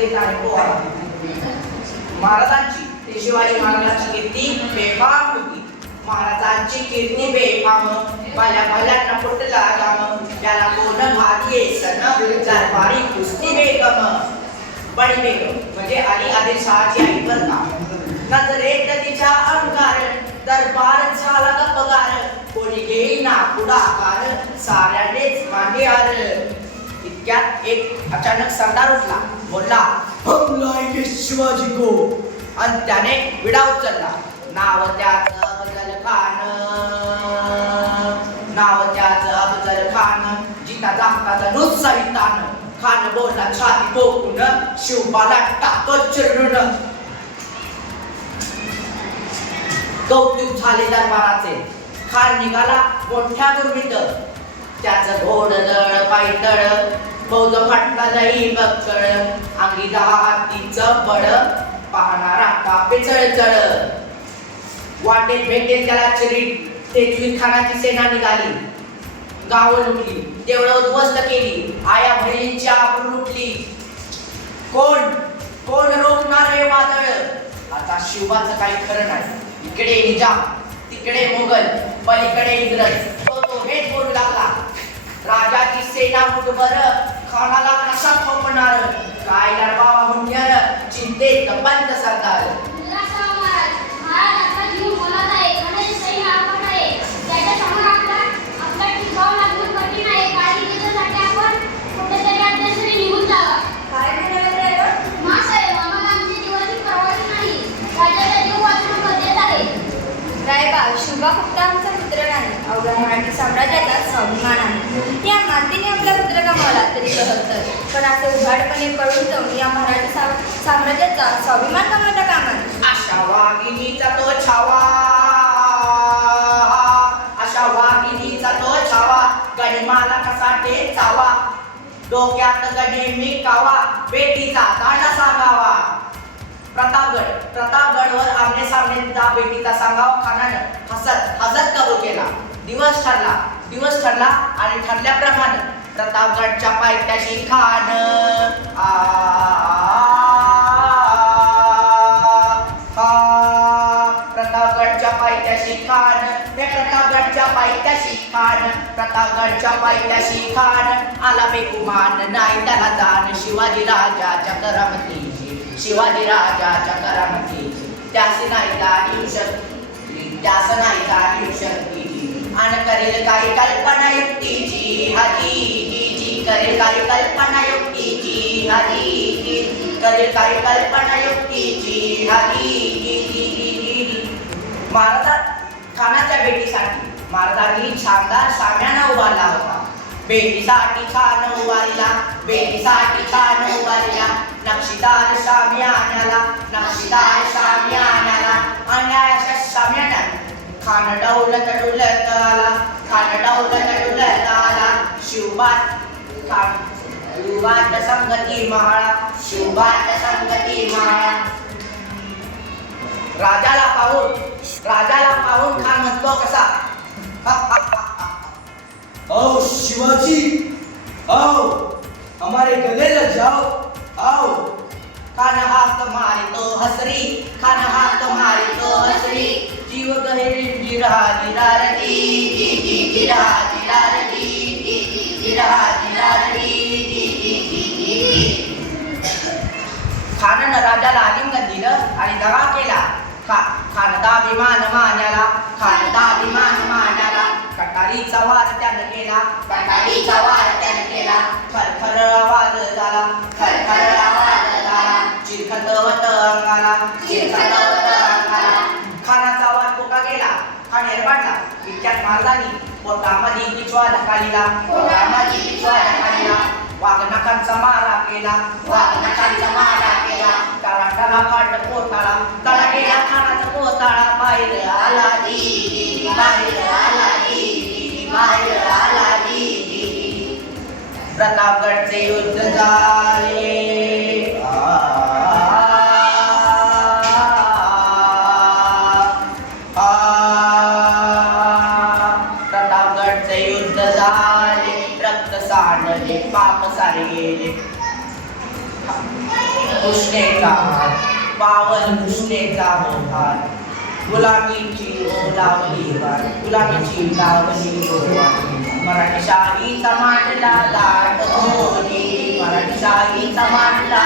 देत आहे. पोहा महाराजांची ते शिवाजी महाराजांची कीर्ती बेफाम होती. महाराजांची कीर्ती बेफाम माझ्या भल्यांना फुटला काम त्याला कोण भागी सन दरबारी कुस्ती बेगम. बडी बेगम म्हणजे अली आदिलशहाची आई बर का? नजरेत तिच्या अंगार दरबार झाला का पगार? कोणी घेईना पुढाकार साऱ्यानेच मागे आर इतक्यात एक अचानक सरदार उठला. बोलला हम लाएंगे शिवाजी को आणि त्याने विडा उचलला. नाव त्याचं अफजल खान. नाव त्याचं अफजल खान. जिता जागताचा धनुष सवितान खान बोलला छाती ठोकून शिवबाला टाकतो चिरडून. कौतुक झाले दरबाराचे. खान निघाला मोठ्या दुर्मित त्याचं घोड दळ पायतळ मौज फाटला जाई बक्कळ. अंगी दहा हातीचं बळ पाहणारा कापे चळचळ वाटेत भेटेल त्याला चिरीट तेजवी खानाची सेना निघाली. गाव लुटली. देवळं उद्ध्वस्त केली. आया बहिणींची आपण लुटली. कोण? कोण रोखणार हे वादळ? आता शिवाचं काही खरं नाही. इकडे निजा तिकडे मुघल पलीकडे इंग्रज. तो तो हेच बोलू लागला. राजाची सेना मुठभर खानाला कसा खोपणार काय लढवावा हुंड्यार चिंतेत बंद सरदार शुभा फक्त आमचा पुत्र नाही. अवघ्या मराठी साम्राज्याचा स्वाभिमान आहे. या मातीने आपल्या पुत्र तरी कहतर पण असे उघाडपणे पळून जाऊन या मराठी साम्राज्याचा स्वाभिमान गमावता कामा नये. वाघिणीचा तो छावा. आशा वाघिणीचा तो छावा. गणिमाला कसा टेचावा डोक्यात गणे मी कावा बेटीचा दांडा सांगावा. प्रतापगड प्रतापगडवर आमने सामने जा बेटीचा सांगावा. खानानं हसत हसत कबूल केला. दिवस ठरला दिवस ठरला आणि ठरल्याप्रमाणे प्रतापगडच्या पायथ्याशी खान आ, प्रतापगडच्या पायथ्याशी खान हे प्रतापगडच्या पायथ्याशी खान प्रतापगडच्या पायथ्याशी खान आला बेगुमान नाही त्याला जाण शिवाजी राजाच्या करामतीची शिवाजी राजाच्या करामतीची त्यासी नाही जाणीव शक्ती त्यास नाही जाणीव शक्तीची आणि करेल काही कल्पना युक्तीची हाजी जी जी करेल काही कल्पना युक्तीची हाजी जी करेल काही कल्पना युक्तीची हाजी जी महाराजा खानाच्या भेटीसाठी. महाराजांनी शानदार साम्यानं उभारला होता. बेटीसाठी छान उभारला बेटीसाठी छान उभारला. नक्षीदार शामियानाला नक्षीदार शामियानाला आणि अशा शामियानात खान डौलत डुलत आला खान डौलत डुलत आला. शिवबात शिवबात संगती महाळा शिवबात संगती महाळा राजाला पाहून राजाला पाहून खान म्हणतो कसा? आओ शिवाजी आओ हमारे गले लग जाओ आओ. खान हात मारितो हसरी खान हात मारितो हसरी. जीव गहेरी जिरा जिरा री जी जी जिरा कटारीचा वार त्यानं केला. कटारीचा वार त्यानं केला. खरखर आवाज झाला खरखर आवाज झाला चिरखतवत अंगाला. चिरखतवत अंगाला. खानाचा आवाज कोका गेला? खाणेर पाडला. विख्यात महाराजांनी पोटामध्ये पिचवा ढकालीला पोटामध्ये पिचवा ढकालीला वाघनखांचा मारा केला. वाघनखांचा मारा केला. टाळा टाळा काढ पोटाळा तळा गेला खानाचा पोताळा. बाहेर आला दी दी, बाहेर आला प्रतापगडचे युद्ध झाले प्रतापगडचे युद्ध झाले रक्त सांडले पाप सारे गेले कृष्णेचा हात पावन कृष्णेचा मोहात गुलामीची ओलावली वाट गुलामीची लावली वाट मराठी शाही समाजला दाट होती समाजला